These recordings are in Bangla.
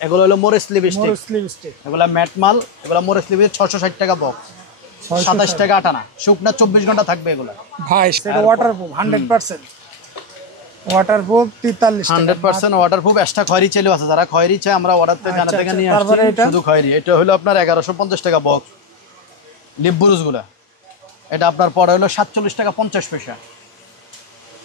এগুলো হলো মোরেস লিপস্টিক, এগুলো ম্যাট মাল, এগুলো মোরেস লিপস্টিক 660 টাকা বক্স, 27 টাকা আটানা, শুকনা 24 ঘন্টা থাকবে এগুলো ভাই। সেটা ওয়াটারপ্রুফ 100%, ওয়াটারপ্রুফ 43 টাকা, 100% ওয়াটারপ্রুফ। এক্সট্রা খয়েরি চাইলেও আছে, যারা খয়েরি চায় আমরা অর্ডারতে জানা থেকে নিয়ে আসছি শুধু খয়েরি। এটা হলো আপনার 1150 টাকা বক্স লিপ বুরুজগুলো। এটা আপনার পড়ে হলো 47 টাকা 50 পয়সা,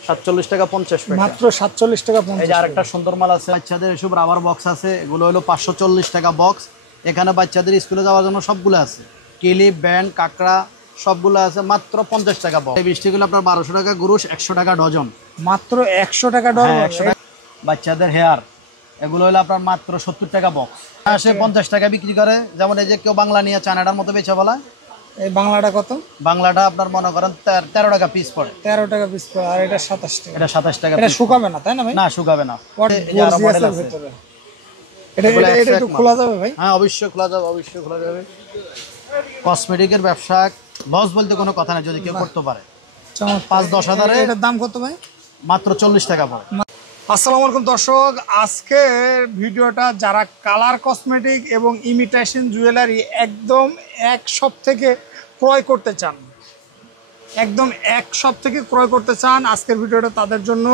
47 টাকা 50 পয়সা, মাত্র 47 টাকা 50। এই যে আরেকটা সুন্দর মাল আছে বাচ্চাদের, এসব রাবার বক্স আছে, এগুলো হলো 540 টাকা বক্স। এখানে বাচ্চাদের স্কুলে যাওয়ার জন্য সবগুলো আছে, ক্লিপ, ব্যান্ড, কাঁকড়া সবগুলো আছে, মাত্র 50 টাকা বক্স। এই বৃষ্টিগুলো আপনার 1200 টাকা গুরুশ, 100 টাকা ডজন, মাত্র 100 টাকা ডজন। বাচ্চাদের হেয়ার এগুলো হলো আপনার মাত্র 70 টাকা বক্স, আসে 50 টাকা বিক্রি করে। যেমন এই যে কেউ বাংলা নিয়ে চায়নাটার মতো বেচা বলা। এই বাংলাটা কত? বাংলাটা আপনার মনে করেন 13 টাকা পিস পড়ে, 13 টাকা পিস পড়ে। আর এটা 27 টাকা, এটা 27 টাকা। এটা শুকাবে না তাই না ভাই? না শুকাবে না। এটা একটু খোলা যাবে ভাই? হ্যাঁ অবশ্যই খোলা যাবে, অবশ্যই খোলা যাবে। কসমেটিকের ব্যবসা লস বলতে কোনো কথা না, যদি কেউ করতে পারে। 5-10 হাজারে এটার দাম কত ভাই? মাত্র 40 টাকা পড়ে। আসসালামু আলাইকুম দর্শক, আজকের ভিডিওটা যারা কালার কসমেটিক এবং ইমিটেশন জুয়েলারি একদম এক শপ থেকে ক্রয় করতে চান, আজকের ভিডিওটা তাদের জন্য।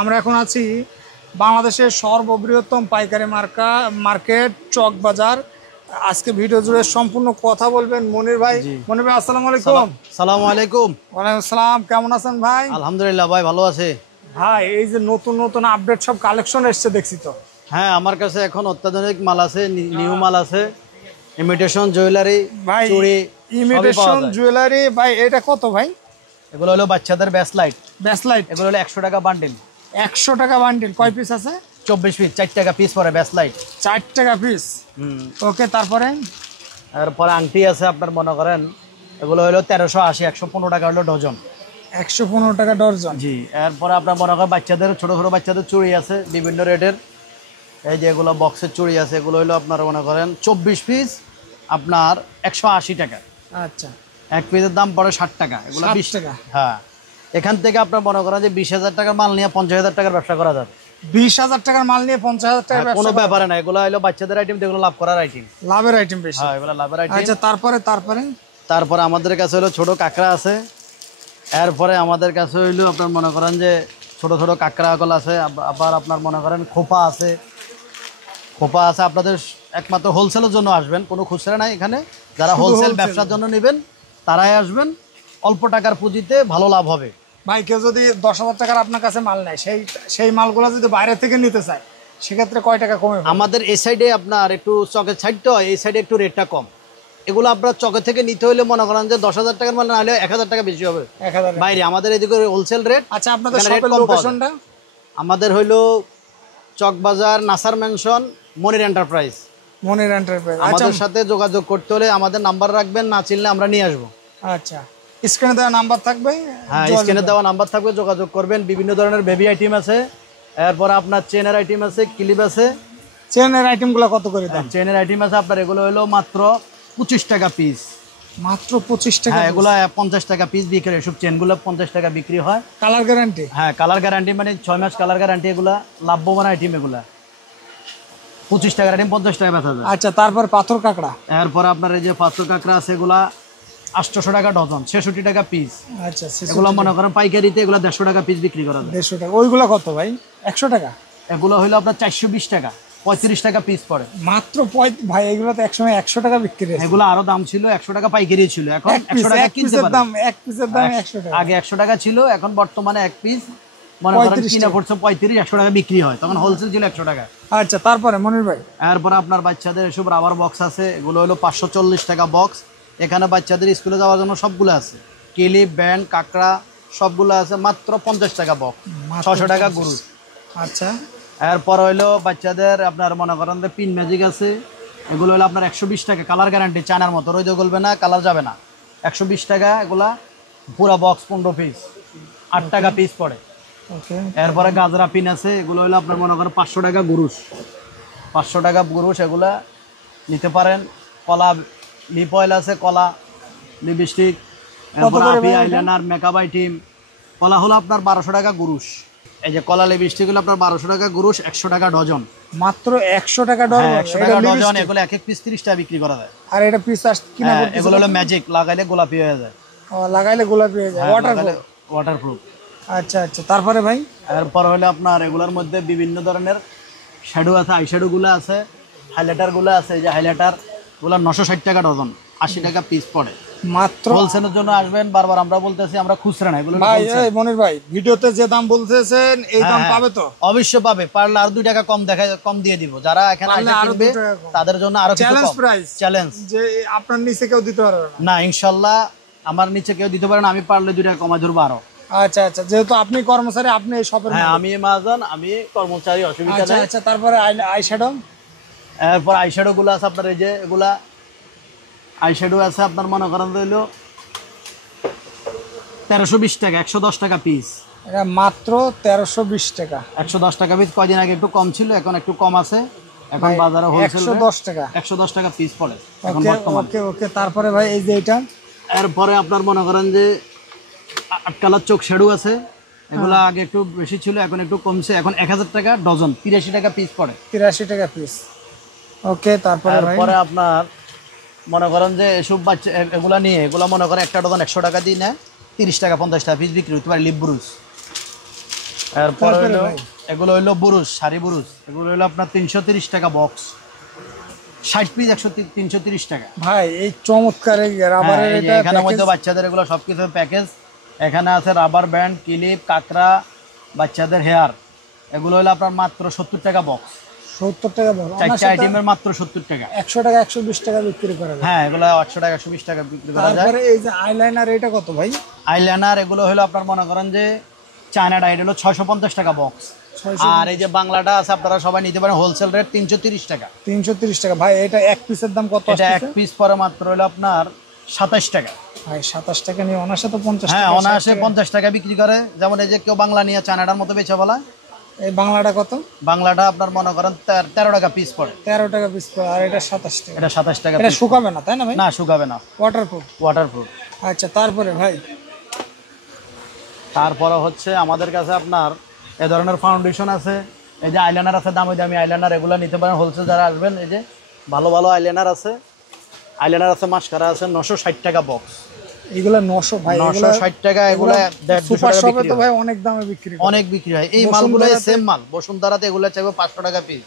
আমরা এখন আছি বাংলাদেশের সর্ববৃহত্তম পাইকারি মার্কেট চক বাজার। আজকে ভিডিও জুড়ে সম্পূর্ণ কথা বলবেন মনির ভাই। মনির ভাই আসসালামু আলাইকুম। আসসালামু আলাইকুম। ওয়ালাইকুম আসসালাম, কেমন আছেন ভাই? আলহামদুলিল্লাহ ভাই, ভালো আছে ভাই। এই যে নতুন নতুন আপডেট সব কালেকশন এসছে দেখছি তো। হ্যাঁ আমার কাছে এখন অত্যাধুনিক মাল আছে, নিউ মাল আছে, ইমিটেশন জুয়েলারি, চুড়ি, ইমিটেশন জুয়েলারি। ভাই এটা কত ভাই? এগুলো হলো বাচ্চাদের ব্যাসলাইট, এগুলো হলো 100 টাকা বান্ডিল। 100 টাকা বান্ডিল। কয় পিস আছে? 24 পিস, 4 টাকা পিস পড়ে ব্যাসলাইট, 4 টাকা পিস। ওকে, তারপরে আংটি আছে আপনার মনে করেন, এগুলো হলো 1380, 115 টাকা হলো ডজন, 115 টাকা ডজন। জি। এরপরে আপনার মনে করেন বাচ্চাদের ছোট ছোট বাচ্চাদের চুড়ি আছে বিভিন্ন রেটের, এই যে এগুলো বক্সের চুড়ি আছে, এগুলো হলো আপনার মনে করেন 24 পিস আপনার 180 টাকা। আচ্ছা, এক পিসের দাম পড়ে 60 টাকা, এগুলো 20 টাকা। হ্যাঁ, এখান থেকে আপনার মনে করেন যে 20,000 টাকার মাল নিয়ে 50,000 টাকার ব্যবসা করা যাবে। 20,000 টাকার মাল নিয়ে 50,000 টাকার ব্যবসা কোনো ব্যাপারে না, এগুলো হলো বাচ্চাদের আইটেম, যেগুলো লাভ করার আইটেম, লাভের আইটেম বেশি। হ্যাঁ এগুলো লাভের আইটেম। আচ্ছা, তারপরে আমাদের কাছে হলো ছোট কাঁকড়া আছে। এরপরে আমাদের কাছে হইলো আপনার মনে করেন যে ছোট ছোট কাঁকড়া গল আছে, আবার আপনার মনে করেন খোপা আছে, আপনাদের একমাত্র হোলসেলের জন্য আসবেন, কোনো খুচরা নাই এখানে। যারা হোলসেল ব্যবসার জন্য নেবেন তারাই আসবেন, অল্প টাকার পুঁজিতে ভালো লাভ হবে। ভাই কেউ যদি 10,000 টাকার আপনার কাছে মাল নেয়, সেই মালগুলো যদি বাইরে থেকে নিতে চায়, সেক্ষেত্রে কয় টাকা কমে? আমাদের এই সাইডে আপনার একটু চকের সাইড তো, এই সাইডে একটু রেটটা কম। এগুলো আপনার চকে থেকে নিতে হলে মনে করেন যে 10,000 টাকার মাল না হলে 1,000 টাকা বেশি হবে বাইরে, আমাদের এদিকে হোলসেল রেট। আচ্ছা, আপনাদের শপের লোকেশনটা? আমাদের হইলো চকবাজার নাসার ম্যানশন, মনির এন্টারপ্রাইজ। আমাদের সাথে যোগাযোগ করতে হলে আমাদের নাম্বার রাখবেন, না চিনলে আমরা নিয়ে আসবো। আচ্ছা, স্ক্রিনে দেওয়া নাম্বার থাকবে। হ্যাঁ, স্ক্রিনে দেওয়া নাম্বার থাকবে, যোগাযোগ করবেন। বিভিন্ন ধরনের বেবি আইটেম আছে, এরপর আপনার চেনের আইটেম আছে, ক্লিপ আছে। চেনের আইটেমগুলো কত করে দাম? চেনের আইটেম আছে আপনার, এগুলো হলো মাত্র 25 টাকা পিস। মাত্র 25 টাকা? হ্যাঁ, এগুলো 50 টাকা পিস বিক্রি, এসব চেনগুলো 50 টাকা বিক্রি হয়। Colour guarantee? হ্যাঁ, কালার গ্যারান্টি, মানে 6 মাস কালার গ্যারান্টি। এগুলা লাভবান আইটেম, এগুলা 25 টাকার আইটেম 50 টাকা বেচা যায়। আচ্ছা, তারপর পাথর কাঁকড়া? এরপর আপনার এই যে পাথর কাঁকড়া আছে, এগুলা 800 টাকা ডজন, 66 টাকা পিস। আচ্ছা, এগুলো মনে করেন পাইকারিতে এগুলো 150 টাকা পিস বিক্রি করা যায়। 150 টাকা? ওইগুলো কত ভাই? 100 টাকা? এগুলো হলো আপনার 420 টাকা, 35 টাকা পিস পড়ে মাত্র। ভাই এগুলো তো একসময় 100 টাকা বিক্রি হয়েছে। এগুলো আরো দাম ছিল, 100 টাকা পাইকারি ছিল, এখন 100 টাকা কিনতে পারেন। দাম এক পিসের দাম 100 টাকা, আগে 100 টাকা ছিল, এখন বর্তমানে এক পিস মনে করেন কিনা পড়ছে 35, 100 টাকা বিক্রি হয়, তখন হোলসেল ছিল 100 টাকা। আচ্ছা, তারপরে মনির ভাই? এরপর আপনার বাচ্চাদের এসব রাবার বক্স আছে, এগুলো হলো 540 টাকা বক্স। এখানে বাচ্চাদের স্কুলে যাওয়ার জন্য সবগুলো আছে, ক্লিপ, ব্যান্ড, কাঁকড়া সবগুলো আছে, মাত্র 50 টাকা বক্স, 600 টাকা গুরু। আচ্ছা, এরপর হইলো বাচ্চাদের আপনার মনে করেন যে পিন ম্যাজিক আছে, এগুলো হলো আপনার 120 টাকা, কালার গ্যারান্টি, চায়নার মতো রইতে গলবে না, কালার যাবে না। 120 টাকা এগুলা, পুরো বক্স 15 পিস, 8 টাকা পিস পড়ে। এরপরে গাজরা পিন আছে, এগুলো হলো আপনার মনে করেন 500 টাকা গুরুশ, 500 টাকা গুরুশ, এগুলা নিতে পারেন। কলা লিপ অয়েল আছে, কলা লিপস্টিক, এরপর আপি আইলাইনার, মেকআপ আইটেম। কলা হলো আপনার 1200 টাকা গুরুশ। এই যে কলা লিপস্টিক হলো আপনার 1200 টাকা গুরুশ, 100 টাকা ডজন। মাত্র 100 টাকা ডজন। হ্যাঁ 100 টাকা ডজন। এগুলো এক এক পিস 30 টাকা বিক্রি করা যায়। আর এটা পিস কিনা হ্যাঁ, এগুলো হলো ম্যাজিক, লাগাইলে গোলাপি হয়ে যায়। ও, লাগাইলে গোলাপি হয়ে যায়, ওয়াটারপ্রুফ। আচ্ছা আচ্ছা, তারপরে ভাই এরপর হলো আপনার এগুলোর মধ্যে বিভিন্ন ধরনের শ্যাডো আছে, আই শ্যাডো গুলো আছে, হাইলাইটার গুলো আছে। এই যে হাইলাইটার গুলো 960 টাকা ডজন, 80 টাকা পিস পড়ে। মাত্র হোলসেলের জন্য আসবেন, বারবার আমরা বলতেছি আমরা খুচরা না, এগুলো ভাই এই মনির ভাই ভিডিওতে যে দাম বলতেছেন এই দাম পাবে তো? অবশ্যই পাবে, পারলে আর 2 টাকা কম দিয়ে দিব। যারা এখানে পারলে আসে আরো কিনবে 2 টাকা কম। তাদের জন্য আরো কিছু চ্যালেঞ্জ কম। প্রাইস, চ্যালেঞ্জ যে আপনার নিচে কেউ দিতে পারবে না। না, ইনশাআল্লাহ আমার নিচে কেউ দিতে পারে না, আমি পারলে 2 টাকা কমায় ধরবো আরো। আচ্ছা আচ্ছা, যেহেতু আপনি কর্মচারী, আপনি এই শপের হ্যাঁ, আমি মহাজন, আমি কর্মচারী, অসুবিধা আচ্ছা নেই। আচ্ছা, তারপরে আই শ্যাডো। এরপর আইশ্যাডো গুলো আছে আপনার, এই যে এগুলা আইশ্যাডো আছে আপনার, মনে করেন রইলো 1320 টাকা, 110 টাকা পিস। এটা মাত্র 1320 টাকা, 110 টাকা পিস। কয়দিন আগে একটু কম ছিল, এখন একটু কম আছে। এখন বাজারে হোলসেল 110 টাকা, 110 টাকা পিস পড়ে এখন ওকে বর্তমানে। ওকে ওকে। তারপরে ভাই এই যে এটা, এরপরে আপনার মনে করেন যে 8 কালার চোখ শ্যাডো আছে, এগুলা আগে একটু বেশি ছিল, এখন একটু কমছে, এখন 1000 টাকা ডজন, 83 টাকা পিস পড়ে। 83 টাকা পিস। ওকে, তারপরে ভাই এরপরে আপনার মনে করেন যে এসব বাচ্চা এগুলা নিয়ে, এগুলা মনে করেন একটা ডজন 100 টাকা দিয়ে নেয়, 30 টাকা 50 টাকা পিস বিক্রি হতে পারে। লিপ বুরুজ। এরপরে হলো এগুলো হইলো বুরুজ, শাড়ি বুরুজ। এগুলো হইলো আপনার 330 টাকা বক্স, 60 পিস 330 টাকা। ভাই এই চমৎকার এই রাবারের এটা এখানের মধ্যে বাচ্চাদের এগুলো সবকিছু প্যাকেজ। এখানে আছে রাবার ব্যান্ড, ক্লিপ, কাঁকড়া, বাচ্চাদের হেয়ার। এগুলো হলো আপনার মাত্র 70 টাকা বক্স, 70 টাকা বড়। 4টা আইটেমের মাত্র 70 টাকা। 100 টাকা 120 টাকা বিক্রি করা যায়। হ্যাঁ, এগুলো 800 টাকা 120 টাকা বিক্রি করা যায়। তারপরে এই যে আইলাইনার, এটা কত ভাই? আইলাইনার এগুলো হলো আপনার মনে করেন যে চায়নাটা, এটা হলো 650 টাকা বক্স। আর এই যে বাংলাটা আছে, আপনারা সবাই নিতে পারেন হোলসেল রেট 330 টাকা। 330 টাকা। ভাই এটা এক পিসের দাম কত এটা এক আসছে? পিস পরে মাত্র হলো আপনার 27 টাকা। ভাই 27 টাকা নিয়ে অনায়াসে তো 50 হ্যাঁ, টাকা, অনায়াসে 50 টাকা বিক্রি করে। যেমন এই যে কেউ বাংলা নিয়ে চায়নাটার মতো বেচে বলা। এই বাংলাটা কত? বাংলাটা আপনার মনে করেন 13 টাকা পিস পড়ে। 13 টাকা পিস পড়ে। আর এটা 27 টাকা। এটা 27 টাকা এটা piece। শুকাবে না তাই না ভাই? না, শুকাবে না, ওয়াটারপ্রুফ। ওয়াটারপ্রুফ। আচ্ছা, তারপরে ভাই তারপরে হচ্ছে আমাদের কাছে আপনার এ ধরনের ফাউন্ডেশন আছে, এই যে আইলাইনার আছে, দামি দামি আইলাইনার, এগুলো নিতে পারেন হোলসেল যারা আসবেন। এই যে ভালো ভালো আইলাইনার আছে, মাস্কারা আছে, 960 টাকা বক্স। এগুলা 900 ভাই, এগুলা 960 টাকা। এগুলো 150 সুপার টাকা শপে বিক্রি তো হয়। ভাই অনেক দামে বিক্রি করে। অনেক বিক্রি হয় এই মালগুলো, সেম মাল। বসুন্ধরাতে এগুলো চাইবে 500 টাকা পিস,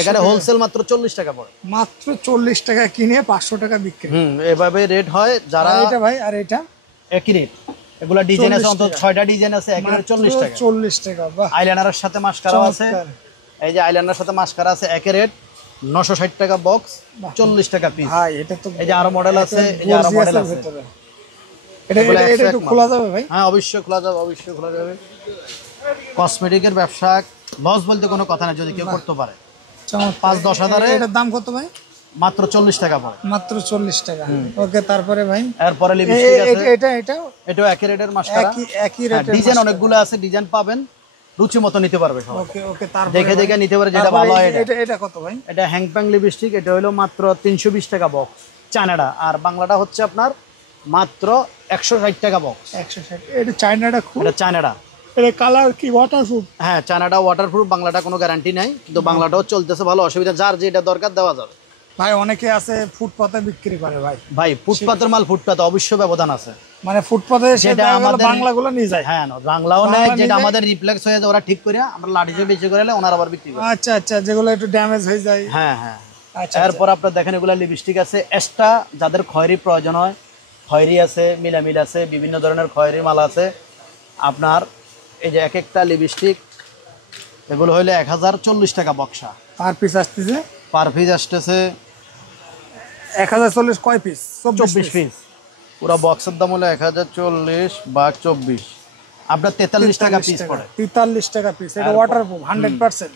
এখানে হোলসেল মাত্র 40 টাকা পড়ে। মাত্র 40 টাকা কিনে 500 টাকা বিক্রি। এভাবে রেট হয়। যারা আর এটা ভাই, আর এটা একই রেট। এগুলা ডিজাইন আছে, অন্তত 6টা ডিজাইন আছে, একই রেট 40 টাকা। 40 টাকা। বাহ, আইলাইনারের সাথে মাস্কারা আছে, চমৎকার। এই যে আইলাইনারের সাথে মাস্কারা আছে, একই রেট 960 টাকা বক্স, 40 টাকা পিস। ভাই এটা তো এই যে আরো মডেল আছে, এই যে আরো মডেল আছে। এটা এগুলো এটা একশো একটু এক খোলা যাবে ভাই? হ্যাঁ, অবশ্যই খোলা যাবে, অবশ্যই খোলা যাবে। কসমেটিকের ব্যবসা লস বলতে কোনো কথা না, যদি কেউ করতে পারে। চমৎকার। 5-10 হাজারে এটার দাম কত ভাই? মাত্র 40 টাকা পড়ে। মাত্র 40 টাকা। ওকে, তারপরে ভাই এরপরে লিপস্টিক আছে, এটা এটাও একই রেটের মাস্কারা। একই রেটের ডিজাইন অনেকগুলো আছে, ডিজাইন পাবেন, রুচি মতো নিতে পারবে সবাই। ওকে ওকে, তারপরে দেখে দেখে নিতে পারে, যেটা তারপরে ভালো হয়। এটা এটা কত ভাই? এটা হ্যাংপ্যাং লিপস্টিক, এটা হলো মাত্র 320 টাকা বক্স, চায়নাটা। আর বাংলাটা হচ্ছে আপনার মাত্র 160 টাকা বক্স। 160। এটা চায়নাটা খুব, এটা চায়নাটা। এটা কালার কি ওয়াটারপ্রুফ? হ্যাঁ, চায়নাটা ওয়াটারপ্রুফ, বাংলাটা কোনো গ্যারান্টি নাই, কিন্তু বাংলাটাও চলতেছে ভালো, অসুবিধা। যার যেটা দরকার দেওয়া যাবে। ভাই অনেকে আছে ফুটপাতে বিক্রি করে ভাই। ভাই ফুটপাতের মাল ফুটপাতে অবশ্যই ব্যবধান আছে। মানে ফুটপাতে যেটা আমাদের বাংলাগুলো নিয়ে যায়। হ্যাঁ, বাংলাও নেয়, যেটা আমাদের রিপ্লেক্স হয়ে যায় ওরা ঠিক করে, আমরা লাঠিতে বেশি করে ওনার আবার বিক্রি করে। আচ্ছা আচ্ছা, যেগুলো একটু ড্যামেজ হয়ে যায়। হ্যাঁ হ্যাঁ। আচ্ছা, এরপর আপনার দেখেন এগুলা লিপস্টিক আছে এক্সট্রা, যাদের খয়েরি প্রয়োজন হয়, খয়েরি আছে, মিলামিল আছে, বিভিন্ন ধরনের খয়েরি মাল আছে আপনার। এই যে এক একটা লিপস্টিক, এগুলো হইলে 1040 টাকা বক্সা। পার পিস আসতেছে পার পিস আসতেছে 1040। কয় পিস? 24 পিস। পুরো বক্সের দাম হলো 1040 বা 24, আপনার 43 টাকা পিস পড়ে। 43 টাকা পিস। এটা ওয়াটারপ্রুফ 100%।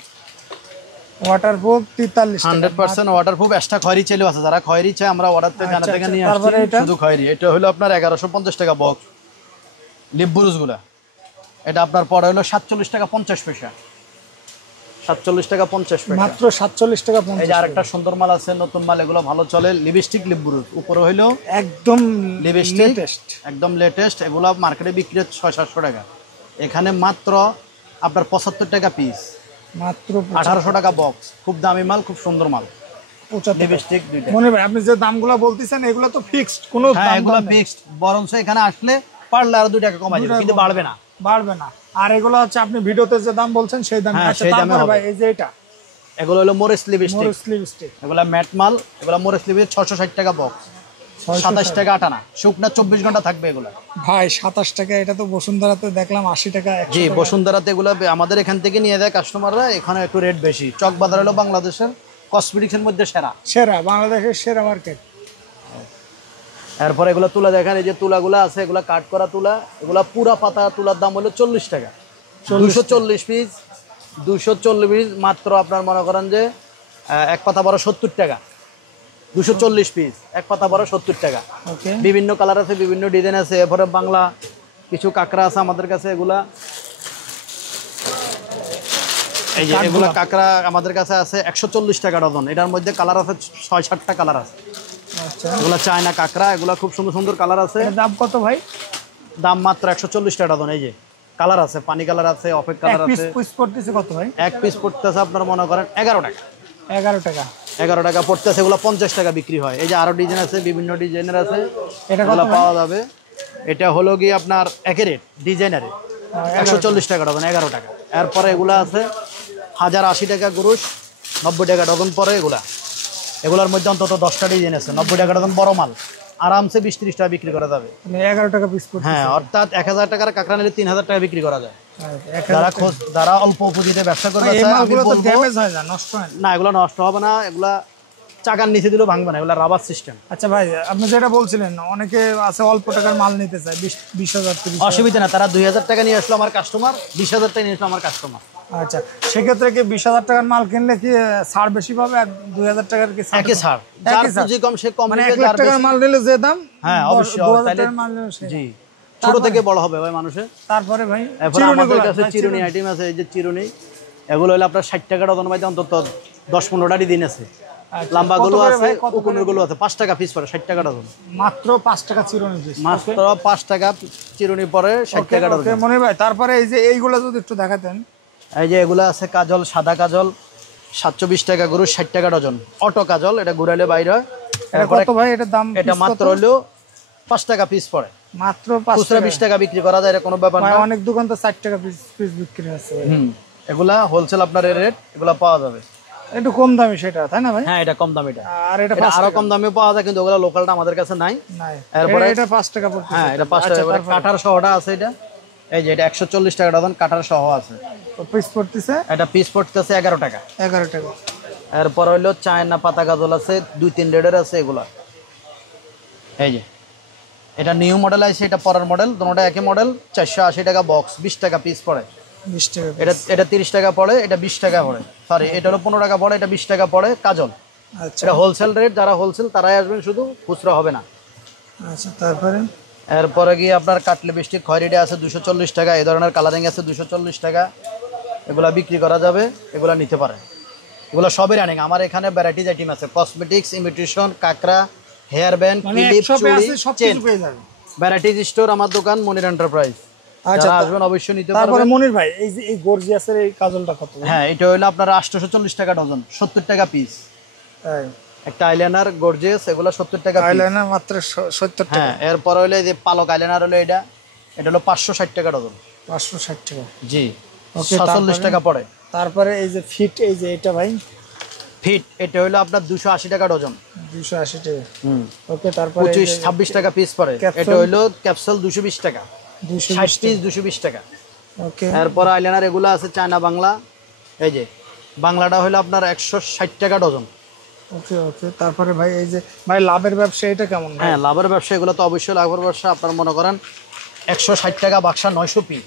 ওয়াটারপ্রুফ 43 টাকা। 100% ওয়াটারপ্রুফ। এক্সট্রা খয়েরি চাইলেও আছে, যারা খয়েরি চায় আমরা অর্ডার থেকে জানা থেকে নিয়ে তারপরে আসছি। এটা? শুধু খয়েরি। এটা হলো আপনার 1150 টাকা বক্স। লিপ বুরুজগুলা এটা আপনার পড়ে হলো 47 টাকা 50 পয়সা। 47 টাকা 50 পয়সা। মাত্র 47 টাকা 50। এই যে আরেকটা সুন্দর মাল আছে, নতুন মাল, এগুলো ভালো চলে। লিপস্টিক, লিপ বুরুজ, উপরে হইলো একদম লিপস্টিক, লেটেস্ট। একদম লেটেস্ট। এগুলো মার্কেটে বিক্রি হচ্ছে 600-700 টাকা, এখানে মাত্র আপনার 75 টাকা পিস। মাত্র 1800 টাকা বক্স, খুব দামি মাল, খুব সুন্দর মাল। 75 লিপস্টিক দুইটা। মনির ভাই আপনি যে দামগুলো বলতেছেন এগুলো তো ফিক্সড, কোনো হ্যাঁ দাম এগুলো ফিক্সড, বরঞ্চ এখানে আসলে পারলে আরো 2 টাকা কমাই দেবে, কিন্তু বাড়বে না। বাড়বে না। আর এগুলো হচ্ছে আপনি ভিডিওতে যে দাম বলছেন সেই দামে। হ্যাঁ, আচ্ছা সেই দামে তারপরে হবে। ভাই এই যে এটা এগুলো হলো মোরেস লিপস্টিক, মোরস লিপস্টিক, এগুলা ম্যাট মাল, এগুলা মোরেস লিপস্টিক 660 টাকা বক্স, 27 টাকা আটানা, শুকনা 24 ঘন্টা থাকবে এগুলা। ভাই 27 টাকা, এটা তো বসুন্ধরাতে দেখলাম 80 টাকা 100 জি, টাকা। বসুন্ধরাতে এগুলো আমাদের এখান থেকে নিয়ে যায় কাস্টমাররা, এখানে একটু রেট বেশি। চক বাজার হলো বাংলাদেশের কসমেটিক্সের মধ্যে সেরা। সেরা, বাংলাদেশের সেরা মার্কেট। এরপর এগুলো তুলা দেখেন, এই যে তুলাগুলো আছে এগুলো কাট করা তুলা, এগুলো পুরা পাতা তুলার দাম হলো 40 টাকা, 240 পিস, 240 পিস মাত্র আপনার মনে করেন যে এক পাতা বড় 70 টাকা, 240 পিস এক পাতা বড় 70 টাকা। ওকে, বিভিন্ন কালার আছে, বিভিন্ন ডিজাইন আছে। এরপরে বাংলা কিছু কাঁকড়া আছে আমাদের কাছে, এগুলা এই যে এগুলা কাঁকড়া আমাদের কাছে আছে 140 টাকা ডজন। এটার মধ্যে কালার আছে 6-7টা কালার আছে। আচ্ছা, এগুলা চায়না কাঁকড়া, এগুলা খুব সুন্দর সুন্দর কালার আছে। এর দাম কত ভাই? দাম মাত্র 140 টাকা ডজন। এই যে কালার আছে, পানি কালার আছে, অফেক কালার পিস আছে। পিস পড়তেছে কত ভাই? এক পিস পড়তেছে আপনার মনে করেন 11 টাকা, 11 টাকা। 11 টাকা পড়তেছে। এগুলো 50 টাকা বিক্রি হয়। এই যে আরো ডিজাইন আছে, বিভিন্ন ডিজাইনের আছে, এটা কত এগুলো ভাই? পাওয়া যাবে। এটা হলো গিয়ে আপনার একই রেট ডিজাইনারে 140 টাকা ডজন, 11 টাকা। এরপরে এগুলো আছে 1080 টাকা গ্রুশ, 90 টাকা ডজন পরে এগুলা। এগুলোর মধ্যে অন্তত 10টা ডিজাইন আছে, 90 টাকা ডজন বড় মাল, আরামসে 20-30 টাকা বিক্রি করা যাবে। মানে 11 টাকা পিস পড়ছে। হ্যাঁ, অর্থাৎ 1000 টাকার কাঁকড়া নিলে 3000 টাকা বিক্রি করা যায়। যারা অল্প পুঁজিতে ব্যবসা করবে, এই আমি মালগুলো তো বলবো ড্যামেজ হয় না, নষ্ট হয় না? না, এগুলো নষ্ট হবে না, এগুলা চাকার নিচে দিলেও ভাঙবে না, এগুলো রাবার সিস্টেম। আচ্ছা ভাই, আপনি যেটা বলছিলেন অনেকে আছে অল্প টাকার মাল নিতে চায়, 20,000 30,000। অসুবিধা না, তারা 2000 টাকা নিয়ে আসলো আমার কাস্টমার, 20,000 টাকা নিয়ে আসলো আমার কাস্টমার। আচ্ছা, সেক্ষেত্রে কি 20,000 টাকার মাল কিনলে কি ছাড় বেশি পাবে, আর 2,000 টাকার কি একই ছাড়, যার পুঁজি কম সে কম মানে নিবে, 1 লাখ যার টাকার বেশি। মাল নিলে যে দাম, হ্যাঁ অবশ্যই, 2,000 তাইলে টাকার মাল নিলে সে। জি, ছোট থেকে বড় হবে ভাই মানুষের। তারপরে ভাই এরপর আমাদের কাছে চিরুনি আইটেম আছে, এই যে চিরুনি, এগুলো হলো আপনার 60 টাকা ডজন, মধ্যে অন্তত 10-15টা ডিজাইন আছে। লম্বা গুলো আছে, কোনের গুলো আছে, 5 টাকা পিস পড়ে, 60 টাকা ডজন। মাত্র 5 টাকা চিরুনি পিস, মাত্র 5 টাকা চিরুনি পরে 60 টাকা ডজন। ওকে মনির ভাই, তারপরে এই যে এইগুলো যদি একটু দেখাতেন। এই যে এগুলো আছে কাজল, সাদা কাজল 720 টাকা গরু, 60 টাকা ডজন। অটো কাজল, এটা ঘুরাইলে বাইরে হয়। এটা কত ভাই? এটার দাম এটা মাত্র হলো 5 টাকা পিস পড়ে, মাত্র 5 খুচরা 20 টাকা বিক্রি করা যায়, এটা কোনো ব্যাপার না। অনেক দোকান তো 60 টাকা পিস পিস বিক্রি আছে। এগুলা হোলসেল আপনার রেট, এগুলা পাওয়া যাবে একটু কম দামি সেটা, তাই না ভাই? হ্যাঁ, এটা কম দাম। এটা আর এটা আরো কম দামে পাওয়া যায়, কিন্তু ওগুলা লোকালটা আমাদের কাছে নাই। এরপরে এটা 5 টাকা পড়ছে। হ্যাঁ, এটা 5 টাকা করে। কাটার সহটা আছে এটা, এই যে এটা 140 টাকা ডজন, কাটার সহ আছে। পিস পড়তেছে, এটা পিস পড়তেছে 11 টাকা। 11 টাকা। এরপর হইলো চায়না পাতা গাজল আছে, 2-3 রেডের আছে এগুলা। এই যে এটা নিউ মডেল আছে, এটা পরের মডেল, দুটোটা একই মডেল। 480 টাকা বক্স, 20 টাকা পিস পড়ে। 20 টাকা। এটা 30 টাকা পড়ে, এটা 20 টাকা পড়ে। সরি, এটা হলো 15 টাকা পড়ে, এটা 20 টাকা পড়ে কাজল। আচ্ছা, এটা হোলসেল রেট, যারা হোলসেল তারাই আসবেন, শুধু খুচরা হবে না। আচ্ছা, তারপরে এরপরে গিয়ে আপনার কাট লিপস্টিক খয়েরিটা আছে 240 টাকা, এই ধরনের কালারিং আছে 240 টাকা। এগুলা বিক্রি করা যাবে, এগুলা নিতে পারে। এগুলো সবই রানিং। আমার এখানে ভ্যারাইটিজ আইটেম আছে, কসমেটিক্স, ইমিটেশন, কাকড়া, হেয়ার ব্যান্ড, ক্লিপ, চুড়ি, চেন। ভ্যারাইটিজ স্টোর আমার দোকান, মনির এন্টারপ্রাইজ। আচ্ছা, আসবেন অবশ্যই নিতে তারপরে পারবেন। মনির ভাই, এই যে এই গর্জিয়াসের এই কাজলটা কত? হ্যাঁ, এটা হলো আপনার 840 টাকা ডজন, 70 টাকা পিস। তাই, একটা আইলাইনার গর্জিয়াস, এগুলো 70 টাকা পিস। আইলাইনার মাত্র 70 টাকা। হ্যাঁ, এরপর হলো এই যে পালক আইলাইনার হলো এটা হলো 560 টাকা ডজন। 560 টাকা। জি, ওকে, 47 টাকা পড়ে। তারপরে এই যে ফিট, এই যে এটা ভাই ফিট, এটা হলো আপনার 280 টাকা ডজন, 280 টাকা। ওকে, তারপরে 26 টাকা পিস পড়ে। এটা হলো ক্যাপসুল 220 টাকা, 60 পিস 220 টাকা। ওকে, এরপর আইলাইনার এগুলো আছে চায়না বাংলা, এই যে বাংলাটা হলো আপনার 160 টাকা ডজন। ওকে, ওকে, তারপরে ভাই এই যে ভাই লাভের ব্যবসা, এটা কেমন? হ্যাঁ, লাভের ব্যবসা, এগুলো তো অবশ্যই লাভের ব্যবসা। আপনার মনে করেন 160 টাকা বাক্সা, 900 পিস।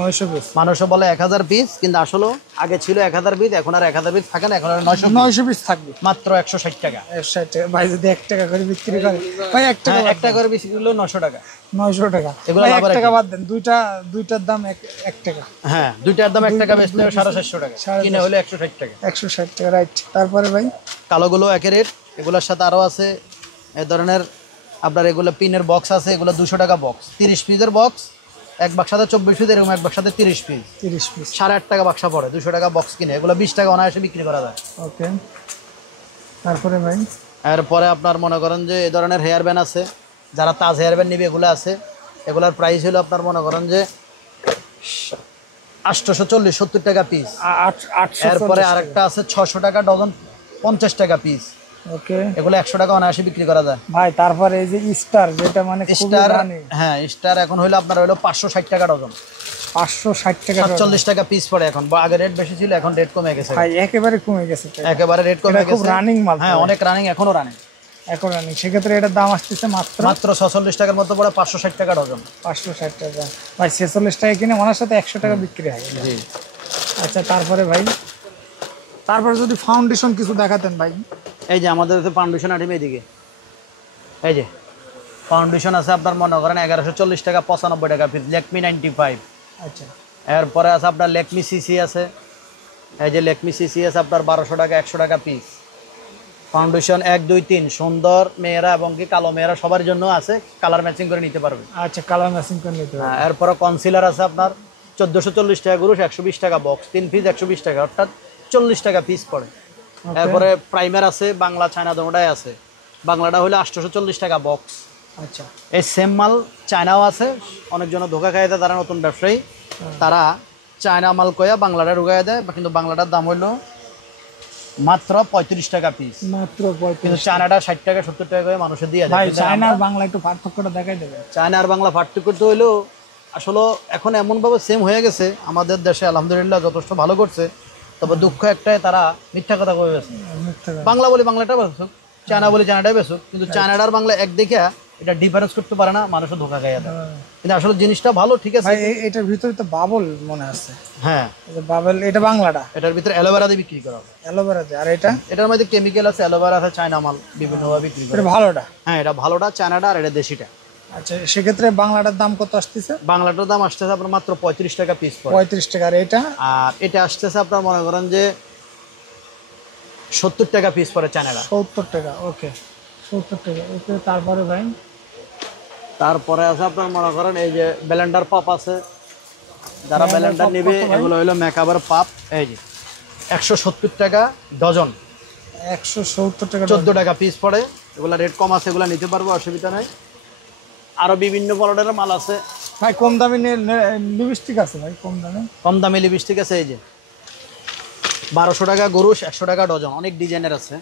900 পিস। মানুষও বলে 1000 পিস, কিন্তু আসলে আগে ছিল 1000 পিস, এখন আর 1000 পিস থাকে না, এখন আর 900 পিস থাকবে মাত্র 160 টাকা। 160 টাকা। ভাই যদি 1 টাকা করে বিক্রি করে ভাই, 1 টাকা, 1 টাকা করে বিক্রি করলে 900 টাকা। 900 টাকা। এগুলো ভাই 1 লাভের টাকা বাদ দেন, দুইটার দাম 1 টাকা। হ্যাঁ, দুইটার দাম 1 টাকা, বেচলে 450 টাকা, কিনে হলে 160 টাকা। 160 টাকা, রাইট। তারপরে ভাই কালোগুলো একই রেট, এগুলোর সাথে আরও আছে এই ধরনের আপনার এগুলো পিনের বক্স আছে, এগুলো 200 টাকা বক্স, 30 পিসের বক্স, এক বাক্সাতে 24 পিস, এরকম এক বাক্সাতে 30 পিস, 30 পিস 8.5 টাকা বাক্সা পড়ে, 200 টাকা বক্স কিনে, এগুলো 20 টাকা অনায়াসে বিক্রি করা যায়। ওকে, তারপরে ভাই এরপরে আপনার মনে করেন যে এই ধরনের হেয়ার ব্যান্ড আছে, যারা তাজ হেয়ার ব্যান্ড নিবে এগুলো আছে, এগুলোর প্রাইস হলো আপনার মনে করেন যে 840 70 টাকা পিস। 840 এরপরে আরেকটা আছে 600 টাকা ডজন 50 টাকা পিস, ওকে এগুলো 100 টাকা অনায়াসে বিক্রি করা যায় ভাই। তারপরে এই যে স্টার, যেটা মানে খুবই স্টার, রানি, হ্যাঁ স্টার এখন হলো আপনার হলো 560 টাকা ডজন, 560 টাকা 47 টাকা পিস পড়ে এখন। আগে রেট বেশি ছিল, এখন রেট কমে গেছে ভাই, একেবারে কমে গেছে তো। একেবারে রেট কমে এটা খুব গেছে, রানিং মাল। হ্যাঁ অনেক রানিং, এখনো রানিং, এখন রানিং। সেক্ষেত্রে এটার দাম আসতেছে মাত্র মাত্র 46 টাকার মতো পড়ে, 560 টাকা ডজন। 560 টাকা ভাই, 46 টাকা কিনে ওনার সাথে 100 টাকা বিক্রি হয়। জি। আচ্ছা, তারপরে ভাই, তারপরে যদি ফাউন্ডেশন কিছু দেখাতেন ভাই। এই যে আমাদের ফাউন্ডেশন আইটেম এইদিকে, এই যে ফাউন্ডেশন আছে আপনার মনে করেন 1140 টাকা 95 টাকা পিস, লেকমি 95। আচ্ছা, এরপরে আছে আপনার লেকমি সিসি আছে, এই যে লেকমি সিসি আছে আপনার 1200 টাকা 100 টাকা পিস। ফাউন্ডেশন 1 2 3 সুন্দর মেয়েরা এবং কি কালো মেয়েরা সবার জন্য আছে, কালার ম্যাচিং করে নিতে পারবে। আচ্ছা, কালার ম্যাচিং করে নিতে হবে। এরপরে কনসিলার আছে আপনার 1440 টাকা গুরুশ, 120 টাকা বক্স, 3 পিস 120 টাকা, অর্থাৎ 40 টাকা পিস পড়ে। এরপরে প্রাইমার আছে, বাংলা চায়না দুটোটাই আছে, বাংলাটা হলো 840 টাকা বক্স। আচ্ছা, এই সেম মাল চায়নাও আছে, অনেকজন ধোকা খাইয়ে দেয়, তারা নতুন ব্যবসায়ী, তারা চায়না মাল কয়া বাংলাটা ঢুকাই দেয়, কিন্তু বাংলাটার দাম হইলো মাত্র 35 টাকা পিস, মাত্র কিন্তু 35 চায়নাটা 60 টাকা 70 টাকা করে মানুষের দিয়ে ভাই। দেয়। চায়না আর বাংলা একটু পার্থক্যটা দেখাই দেবে। চায়না আর বাংলা পার্থক্য তো হইলো আসলে এখন এমনভাবে সেম হয়ে গেছে, আমাদের দেশে আলহামদুলিল্লাহ যথেষ্ট ভালো করছে, তবে দুঃখ একটাই, তারা মিথ্যা কথা কয়ে গেছে। বাংলা বলি বাংলাটা বেসুক, চায়না বলি চায়নাটাই বেসুক, কিন্তু চায়নাটার বাংলা এক দেখে এটা ডিফারেন্স করতে পারে না, মানুষের ধোকা খাইয়া দেয়। কিন্তু আসলে জিনিসটা ভালো, ঠিক আছে ভাই। এটার ভিতরে তো বাবল মনে আছে। হ্যাঁ, বাবল, এটা বাংলাটা এটার ভিতরে অ্যালোভেরা দিয়ে বিক্রি করা হবে, অ্যালোভেরা দিয়ে। আর এটা, এটার মধ্যে কেমিক্যাল আছে, অ্যালোভেরা আছে, চায়না মাল বিভিন্নভাবে বিক্রি করে। এটা ভালোটা। হ্যাঁ, এটা ভালোটা চায়নাটা, আর এটা দেশিটা। আচ্ছা, সেক্ষেত্রে বাংলাটার দাম কত আসতেছে? বাংলাটার দাম আসতেছে আপনার মাত্র 35 টাকা পিস পড়ে। 35 টাকা। আর এটা? আর এটা আসতেছে আপনার মনে করেন যে 70 টাকা পিস পড়ে চায়নাটা। 70 টাকা, ওকে 70 টাকা। ওকে, তারপরে ভাই, তারপরে আছে আপনার মনে করেন এই যে ব্লেন্ডার পাপ আছে, যারা ব্লেন্ডার নেবে এগুলো হলো মেকআপের পাপ, এই যে 170 টাকা ডজন, 170 টাকা 14 টাকা পিস পড়ে। এগুলা রেট কম আছে, এগুলা নিতে পারবো, অসুবিধা নাই। আরো বিভিন্ন মডেলের মাল আছে ভাই। কম দামি লিপস্টিক আছে ভাই, কম দামে? কম দামি লিপস্টিক আছে, এই যে 1200 টাকা গরুশ, 100 টাকা ডজন, অনেক ডিজাইনের আছে।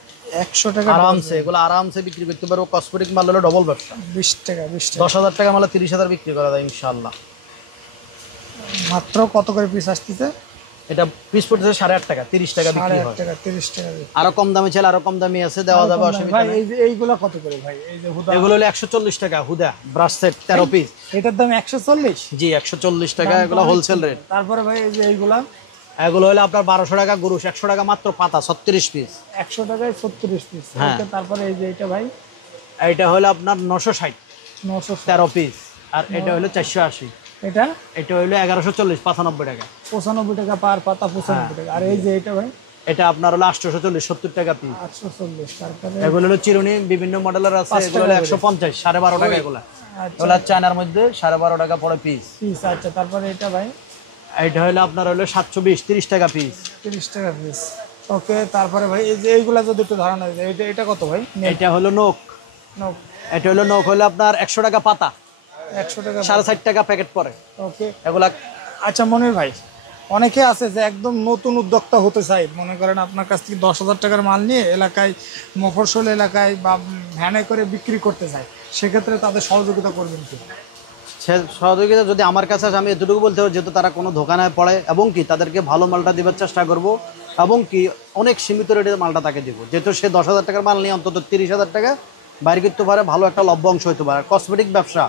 100 টাকা আরামসে এগুলো আরামসে বিক্রি করতে পারবো। কসমেটিক মাল হলো ডবল ব্যবসা, 20 টাকা 20 টাকা। 10,000 টাকা মালে 30,000 বিক্রি করা যায় ইনশাআল্লাহ। মাত্র কত করে পিস আসতেছে? এটা পিস পড়তেছে 8.5 টাকা, 30 টাকা বিক্রি 8.5 হয়। টাকা 30 টাকা। আরো কম দামি ছিল, আরো কম দামি আছে, দেওয়া যাবে, অসুবিধা ভাই নেই। এই যে এইগুলা কত করে ভাই? এই যে হুদা, এগুলো হলো 140 টাকা হুদা ব্রাশ সেট 13 পিস। এটার দাম 140? জি 140 টাকা, এগুলো হোলসেল রেট। তারপরে ভাই এই যে এইগুলা? এগুলো হলো আপনার 1200 টাকা গরুশ, 100 টাকা মাত্র পাতা, 36 পিস। 100 টাকায় 36 পিস। হ্যাঁ। ওকে, তারপরে এই যে এটা ভাই? এইটা হলো আপনার 960 900 13 পিস, আর এটা হলো 480। এটা? এটা হলো 1140 95 টাকা। 95 টাকা পার পাতা, 95 টাকা। আর এই যে এটা ভাই? এটা আপনার হলো 840 70 টাকা পিস। 840। তারপরে এগুলো হলো চিরুনি, বিভিন্ন মডেলের আছে, এগুলো হলো 150 12.5 টাকা। এগুলো এগুলো চায়নার মধ্যে 12.5 টাকা পড়ে পিস। পিস। আচ্ছা, তারপরে এটা ভাই? এটা হলো আপনার হলো 720 30 টাকা পিস। 30 টাকা পিস। ওকে, তারপরে ভাই এই যে এইগুলা যদি একটু ধারণা দেয়, এটা এটা কত ভাই? এটা হলো নোক, নোক। এটা হলো নোক হলো আপনার 100 টাকা পাতা, 100 টাকা। 60.5 টাকা প্যাকেট পড়ে ওকে। এগুলা। আচ্ছা মনির ভাই, অনেকে আছে যে একদম নতুন উদ্যোক্তা হতে চায়, মনে করেন আপনার কাছ থেকে 10,000 টাকার মাল নিয়ে এলাকায়, মফস্বল এলাকায় বা ভ্যানে করে বিক্রি করতে চায়, সেক্ষেত্রে তাদের সহযোগিতা করবেন কি? সে সহযোগিতা যদি আমার কাছে আসে, আমি এতটুকু বলতে হবে, যেহেতু তারা কোনো দোকানে পড়ে, এবং কি তাদেরকে ভালো মালটা দেওয়ার চেষ্টা করব, এবং কি অনেক সীমিত রেটে মালটা তাকে দেবো। যেহেতু সে 10,000 টাকার মাল নিয়ে অন্তত 30,000 টাকা বাইরে করতে পারে, ভালো একটা লভ্য অংশ হতে পারে। কসমেটিক ব্যবসা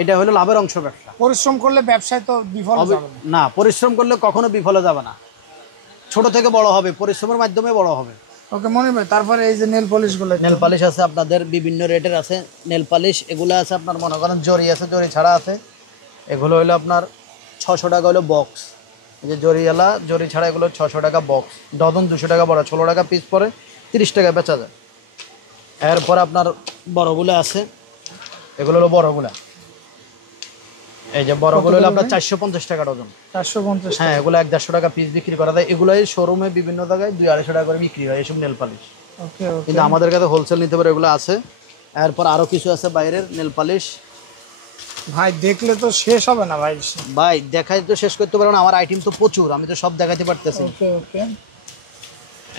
এটা হলো লাভের অংশ ব্যবসা। পরিশ্রম করলে ব্যবসায় তো বিফল যাবে না। না, পরিশ্রম করলে কখনো বিফলে যাবে না, ছোট থেকে বড় হবে, পরিশ্রমের মাধ্যমে বড় হবে। ওকে মনির ভাই, তারপরে এই যে নেল পলিশগুলো? নেল পালিশ আছে আপনাদের বিভিন্ন রেটের আছে নেল পালিশ, এগুলো আছে আপনার মনে করেন জরি আছে, জরি ছাড়া আছে। এগুলো হলো আপনার 600 টাকা হলো বক্স, এই যে জরিওয়ালা জরি ছাড়া এগুলো 600 টাকা বক্স, ডজন 200 টাকা পড়ে, 16 টাকা পিস পরে, 30 টাকা বেচা যায়। এরপর আপনার বড়গুলো আছে, এগুলো হলো বড়গুলা, এই যে বড়গুলো হলো আপনার 450 টাকা ডজন। 450? হ্যাঁ, এগুলো 150 টাকা পিস বিক্রি করা যায়। এগুলাই শোরুমে বিভিন্ন জায়গায় 200-250 টাকা করে বিক্রি হয় এসব নেল পালিশ। ওকে ওকে। কিন্তু আমাদের কাছে হোলসেল নিতে পারে, এগুলো আছে। এরপর আরো কিছু আছে বাইরের নেল পালিশ। ভাই দেখলে তো শেষ হবে না ভাই। ভাই দেখাই তো শেষ করতে পারবো না, আমার আইটেম তো প্রচুর, আমি তো সব দেখাতে পারতেছি। ওকে ওকে।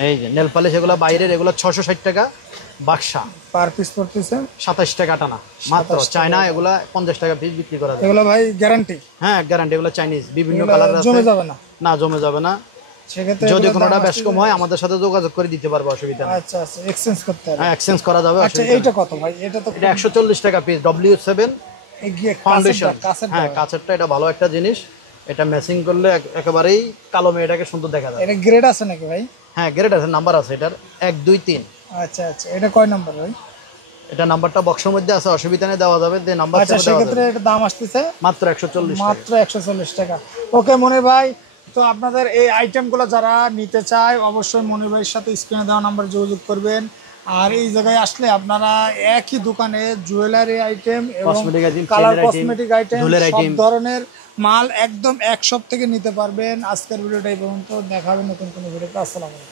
এই যে নেল পালিশ, এগুলো বাইরের, এগুলো 660 টাকা বাক্সা। পার পিস পড়তেছে 27 টাকা টানা মাত্র। চায়না এগুলা 50 টাকা পিস বিক্রি করা যায়। এগুলো ভাই গ্যারান্টি? হ্যাঁ গ্যারান্টি, এগুলো চাইনিজ, বিভিন্ন কালার আছে। জমে যাবে না? না জমে যাবে না। সেক্ষেত্রে যদি কোনোটা বেশ কম হয় আমাদের সাথে যোগাযোগ করে দিতে পারবো, অসুবিধা নেই। আচ্ছা আচ্ছা, এক্সচেঞ্জ করতে হবে? হ্যাঁ এক্সচেঞ্জ করা যাবে। আচ্ছা এইটা কত ভাই? এটা তো এটা 140 টাকা পিস W7 ফাউন্ডেশন। হ্যাঁ কাঁচেরটা, এটা ভালো একটা জিনিস। এটা ম্যাচিং করলে একেবারেই কালো মেয়েটাকে সুন্দর দেখা যায়। এটা গ্রেড আছে নাকি ভাই? হ্যাঁ গ্রেড আছে, নাম্বার আছে এটার 1 2 3। আচ্ছা আচ্ছা, এটা কয় নাম্বার ভাই? এটা নাম্বারটা বক্সের মধ্যে আছে, অসুবিধা নেই, দেওয়া যাবে। যে নাম্বার আচ্ছা, সেক্ষেত্রে এটা দাম আসতেছে মাত্র 140 টাকা। মাত্র 140 টাকা। ওকে মনির ভাই, তো আপনাদের এই আইটেমগুলো যারা নিতে চায় অবশ্যই মনির ভাইয়ের সাথে স্ক্রিনে দেওয়া নাম্বার যোগাযোগ করবেন। আর এই জায়গায় আসলে আপনারা একই দোকানে জুয়েলারি আইটেম এবং কালার কসমেটিক আইটেম সব ধরনের মাল একদম এক শপ থেকে নিতে পারবেন। আজকের ভিডিওটা এই পর্যন্ত, দেখা হবে নতুন কোনো ভিডিওতে। আসসালামু আলাইকুম।